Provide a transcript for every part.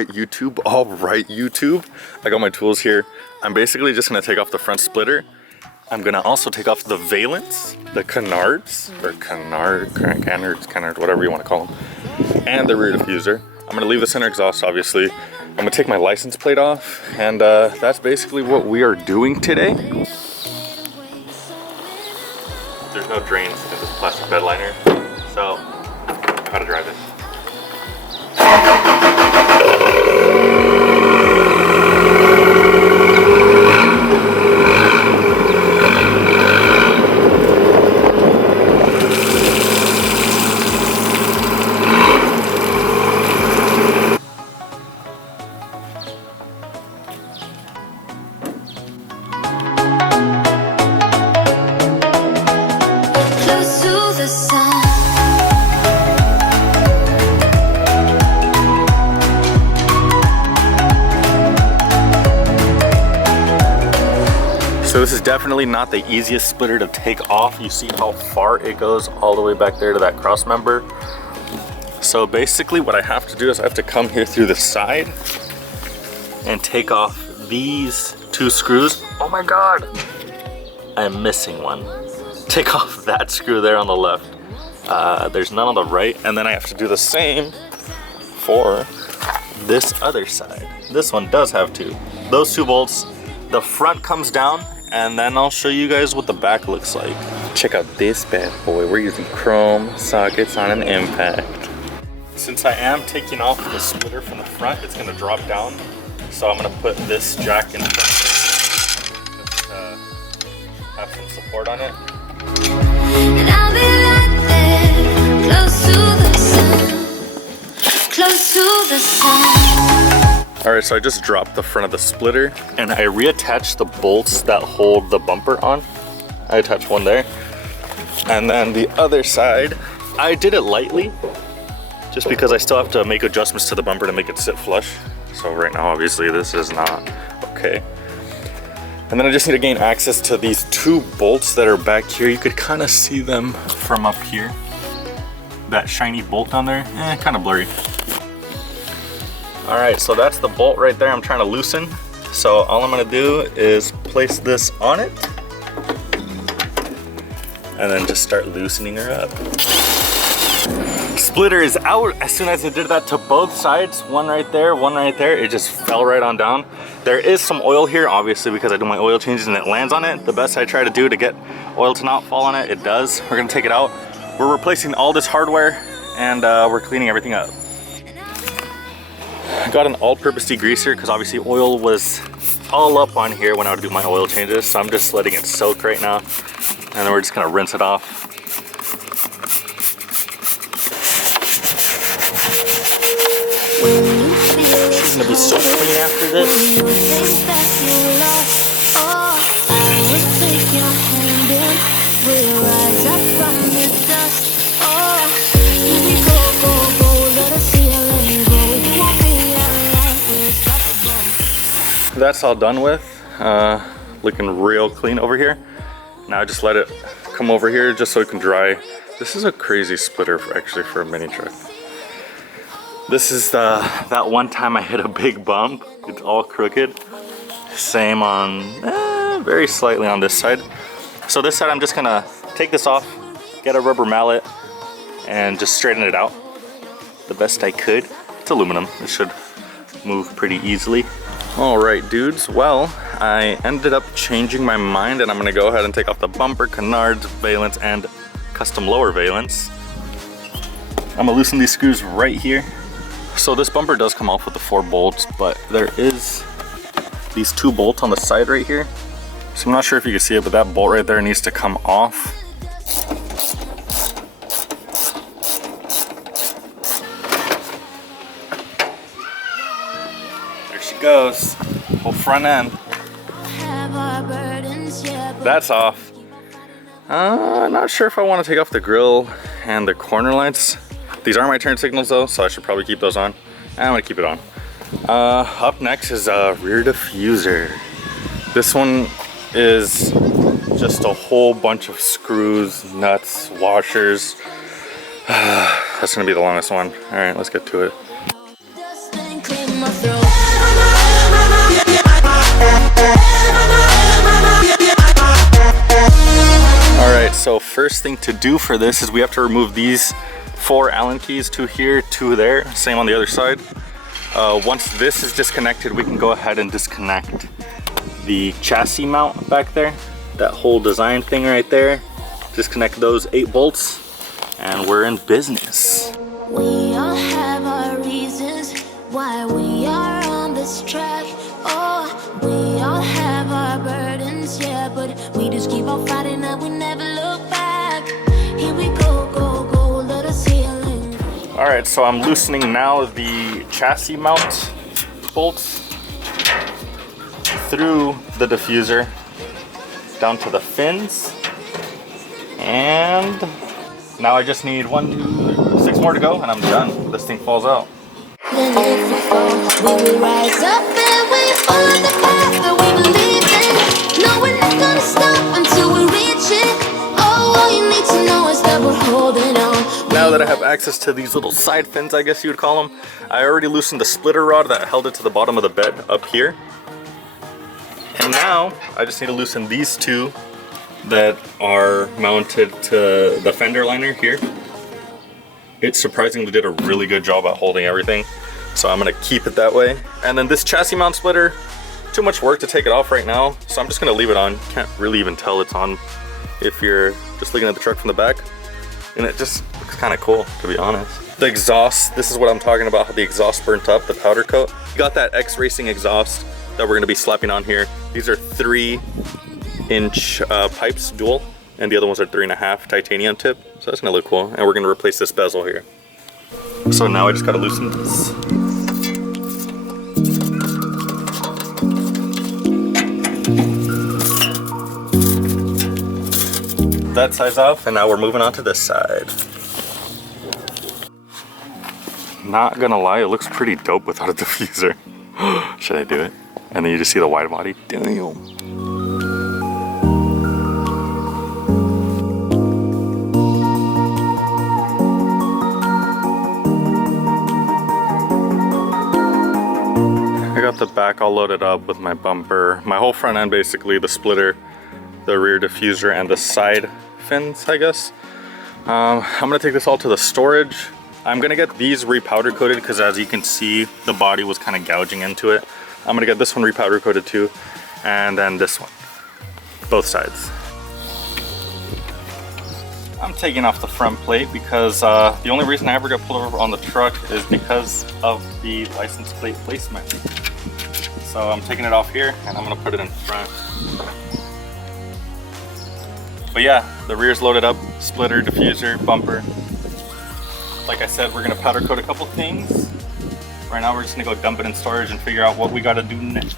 right, YouTube. All right, YouTube. I got my tools here. I'm basically just gonna take off the front splitter. I'm gonna also take off the valence, the canards, or canards, whatever you wanna call them, and the rear diffuser. I'm gonna leave the center exhaust, obviously. I'm gonna take my license plate off, and that's basically what we are doing today. There's no drains in this plastic bed liner, so I gotta drive it. So this is definitely not the easiest splitter to take off. You see how far it goes all the way back there to that cross member. So basically what I have to do is I have to come here through the side and take off these two screws. Oh my God, I'm missing one. Take off that screw there on the left. There's none on the right. And then I have to do the same for this other side. This one does have two. Those two bolts, the front comes down, and then I'll show you guys what the back looks like. Check out this bad boy. We're using chrome sockets on an impact. Since I am taking off the splitter from the front, it's gonna drop down. So I'm gonna put this jack in front of it, just have some support on it. And I'll be right there, close to the sun, close to the sun. All right, so I just dropped the front of the splitter and I reattached the bolts that hold the bumper on. I attached one there. And then the other side, I did it lightly just because I still have to make adjustments to the bumper to make it sit flush. So right now, obviously this is not okay. And then I just need to gain access to these two bolts that are back here. You could kind of see them from up here. That shiny bolt down there, kind of blurry. All right, so that's the bolt right there I'm trying to loosen. So all I'm gonna do is place this on it and then just start loosening her up. Splitter is out. As soon as I did that to both sides, one right there, it just fell right on down. There is some oil here, obviously, because I do my oil changes and it lands on it. The best I try to do to get oil to not fall on it, it does. We're gonna take it out. We're replacing all this hardware and we're cleaning everything up. I got an all-purpose degreaser because obviously oil was all up on here when I would do my oil changes. So I'm just letting it soak right now. And then we're just gonna rinse it off. She's gonna be so clean after this. That's all done with. Looking real clean over here. Now I just let it come over here just so it can dry. This is a crazy splitter actually for a mini truck. This is that one time I hit a big bump. It's all crooked. Same on, very slightly on this side. So this side I'm just gonna take this off, get a rubber mallet, and just straighten it out the best I could. It's aluminum, it should move pretty easily. All right, dudes, well, I ended up changing my mind and I'm gonna go ahead and take off the bumper, canards, valence, and custom lower valence. I'm gonna loosen these screws right here. So this bumper does come off with the 4 bolts, but there is these 2 bolts on the side right here. So I'm not sure if you can see it, but that bolt right there needs to come off. There she goes, whole front end. That's off. Not sure if I want to take off the grill and the corner lights. These are my turn signals though, so I should probably keep those on. I'm gonna keep it on. Up next is a rear diffuser. This one is just a whole bunch of screws, nuts, washers. That's gonna be the longest one. All right, let's get to it. So first thing to do for this is we have to remove these 4 Allen keys, 2 here, 2 there, same on the other side. Once this is disconnected, we can go ahead and disconnect the chassis mount back there, that whole design thing right there. Disconnect those 8 bolts and we're in business. We all have our reasons why we are on this track. Oh, we all have our burdens, yeah, but we just keep on fighting and we never look back. Here we go, go, go, let us healing. All right, so I'm loosening now the chassis mount bolts through the diffuser down to the fins, and now I just need 1, 2, 6 more to go and I'm done. This thing falls out. Then if we fall, we will rise up and we follow the path that we believe in. No, we're not gonna stop until we reach it. Oh, all you need to know is that we're holding on. Now that I have access to these little side fins, I guess you would call them, I already loosened the splitter rod that held it to the bottom of the bed up here. And now I just need to loosen these 2 that are mounted to the fender liner here. It surprisingly did a really good job at holding everything, so I'm gonna keep it that way. And then this chassis mount splitter, too much work to take it off right now, so I'm just gonna leave it on. Can't really even tell it's on if you're just looking at the truck from the back. And it just looks kind of cool, to be honest. The exhaust, this is what I'm talking about, how the exhaust burnt up, the powder coat. Got that X Racing exhaust that we're gonna be slapping on here. These are 3-inch pipes, dual, and the other ones are 3.5 titanium tip. So that's gonna look cool. And we're gonna replace this bezel here. So now I just gotta loosen this. That side's off, and now we're moving on to this side. Not gonna lie, it looks pretty dope without a diffuser. Should I do it? And then you just see the wide body. Damn. I got the back all loaded up with my bumper, my whole front end basically, the splitter, the rear diffuser, and the side fins, I guess. I'm gonna take this all to the storage. I'm gonna get these repowder coated because as you can see, the body was kind of gouging into it. I'm gonna get this one repowder coated too, and then this one, both sides. I'm taking off the front plate because the only reason I ever got pulled over on the truck is because of the license plate placement. So I'm taking it off here and I'm gonna put it in front. But yeah, the rear's loaded up, splitter, diffuser, bumper. Like I said, we're gonna powder coat a couple things. Right now we're just gonna go dump it in storage and figure out what we gotta do next.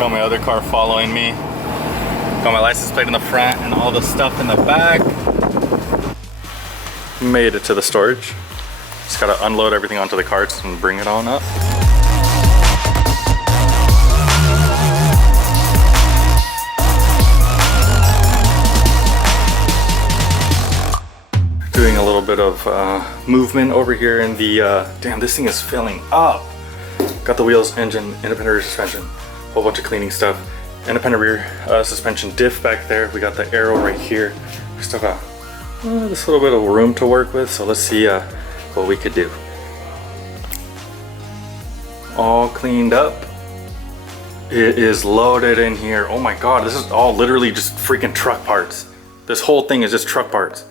Got my other car following me. Got my license plate in the front and all the stuff in the back. Made it to the storage. Just gotta unload everything onto the carts and bring it on up. Doing a little bit of movement over here in the, damn, this thing is filling up. Got the wheels, engine, independent rear suspension, whole bunch of cleaning stuff. Independent rear suspension diff back there. We got the arrow right here. We still got this little bit of room to work with, so let's see what we could do. All cleaned up. It is loaded in here. Oh my God, this is all literally just freaking truck parts. This whole thing is just truck parts.